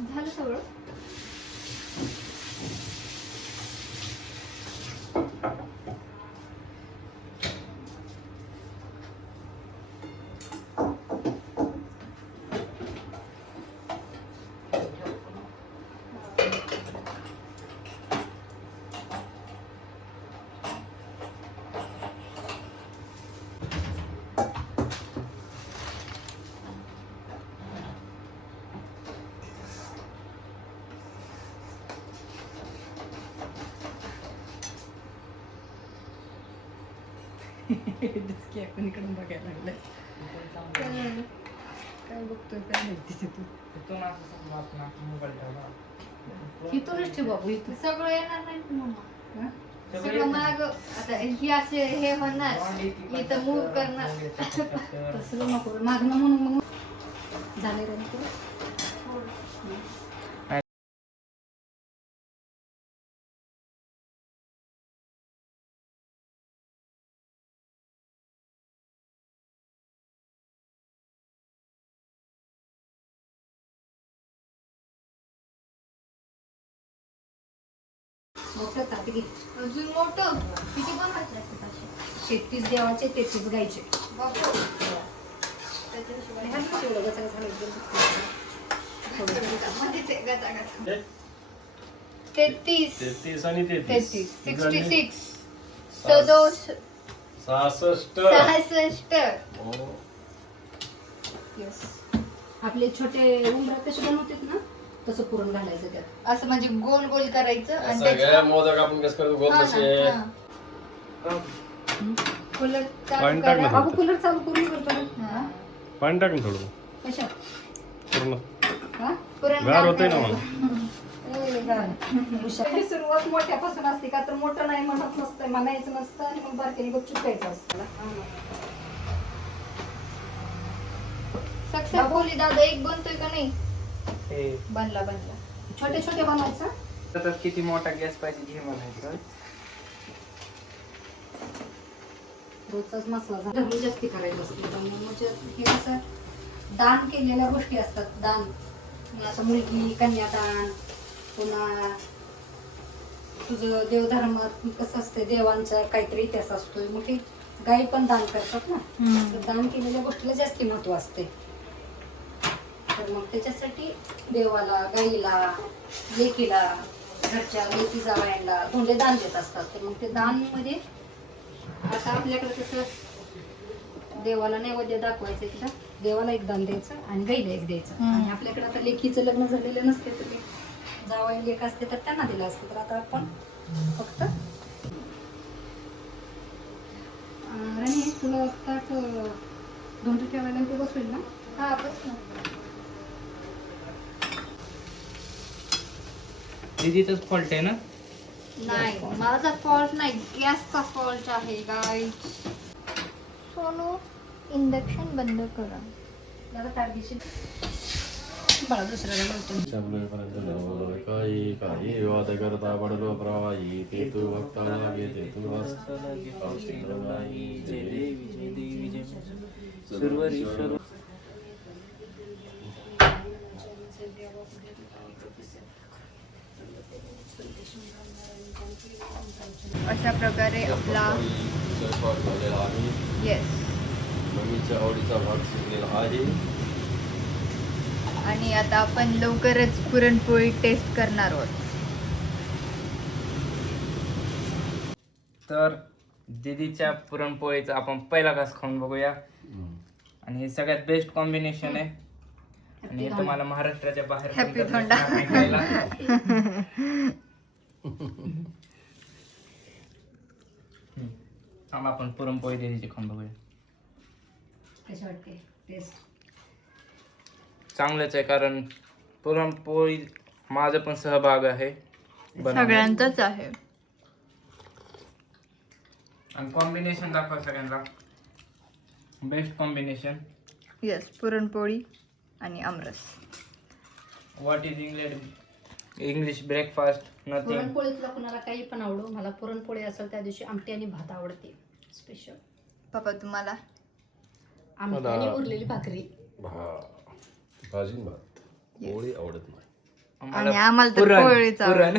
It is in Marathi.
झालं सगळं. डिस्की आपण इकडून बघायला लागलाय. काय बघतोय काय माहिती तिथून. इथूनच ठेव बाबू, इथून सगळं येणार नाही मम्मा. सगळं माग आता ही असे हे होणार, इथं मूव करणार. तसं नको मागणं म्हणून मग झाले रे तू. मोठं ताट घे. अजून मोठं किती बनवायचं असतं असे? 33 देवाचे 33 गायचे. बापू आणि हा किती एवढं गचागच झालं एकदम. 33 33 आणि 33 66 66. 66. येस. आपले छोटे उंबरा कसे बनवतात ना तसं पुरण घालायचं त्यात. असं म्हणजे गोल गोल करायचं आणि सगळ्या मोदक आपण कसं करतो गोल तसे. कूलर पाणी चालू टाक ना. करा. बाबू कूलर चालू करून करतो ना. हा. पाणी टाक ना थोडं कशा पूर्ण. हा पुरण गार होतंय ना टाकायचं. मला. पहिली सुरुवात मोठ्यापासून असते का तर मोठं नाही म्हणत नसतं म्हणायचं नसतं आणि मग बारक्याने गप चुकायचं असतं. सक्सेसफुली दादा एक बनतोय का नाही? बनला. छोटे छोटे बनवायचं. तर किती मोठा गॅस पाहिजे हे म्हणायचं. रोजचाच मसाला झाला जास्ती करायचं असतं त्यामुळे म्हणजे हे कसं दान केलेल्या गोष्टी असतात. दान आता मुलगी कन्यादान पुन्हा तुझं देवधर्मात कसं असते देवांचा काहीतरी इतिहास असतोय मग ते गाई पण दान करतात ना. तर दान केलेल्या गोष्टीला जास्ती महत्व असते. तर मग त्याच्यासाठी देवाला गाईला लेकीला घरच्या लेकी जावयांना धोंडे दान देत असतात. तर मग ते दान मध्ये आता आपल्याकडे कसं देवाला नैवेद्य दाखवायचं तिथं देवाला एक दान द्यायचं आणि गाईला एक द्यायचं. आणि आपल्याकडे आता लेकीचं लग्न झालेलं नसते तर ते जावई लेक असते तर त्यांना दिलं असतं. तर आता आपण फक्त राणी तुला ताट धोंडे ठेवायला ते बसवेल ना. हा बस ना. दीदीचाच फॉल्ट आहे ना. नाही माझा फॉल्ट नाही, गॅसचा फॉल्ट आहे गाईज. सोनू इंडक्शन बंद करा. दादा ताट घेशील बाळा दुसऱ्याला लावतो. काही काही वाद करता पडलो प्रवाही ते तू भक्ताला घेते तू अशा प्रकारे आपला स्वयंपाक झालेला आहे. येस. मम्मीच्या आवडीचा भाग शिजलेला आहे. आणि आता आपण लवकरच पुरणपोळी टेस्ट करणार आहोत. तर दीदीच्या पुरणपोळीचा आपण पहिला घास खाऊन बघूया. आणि हे सगळ्यात बेस्ट कॉम्बिनेशन आहे. आणि हे तुम्हाला महाराष्ट्राच्या बाहेर पण Happy कधी धोंडा. नाही खायला. थांबा आपण पुरणपोळी दीदीची खाऊन बघूया. कशी वाटते टेस्ट. चांगलंच आहे कारण पुरणपोळी माझा पण सहभाग आहे बनवण्यात. सगळ्यांचाच आहे. आणि कॉम्बिनेशन दाखवा सगळ्यांना. Best combination. येस, पुरणपोळी आणि आमरस. What is English breakfast nothing. पुरणपोळीतला कुणाला काही पण आवडो मला पुरणपोळी असेल त्या दिवशी आमटी आणि भात आवडते स्पेशल. पप्पा तुम्हाला? आमटी आणि उरलेली भाकरी. भाजी भात पोळी आवडत नाही. आणि आम्हाला तर पुरण पोळीच पुरण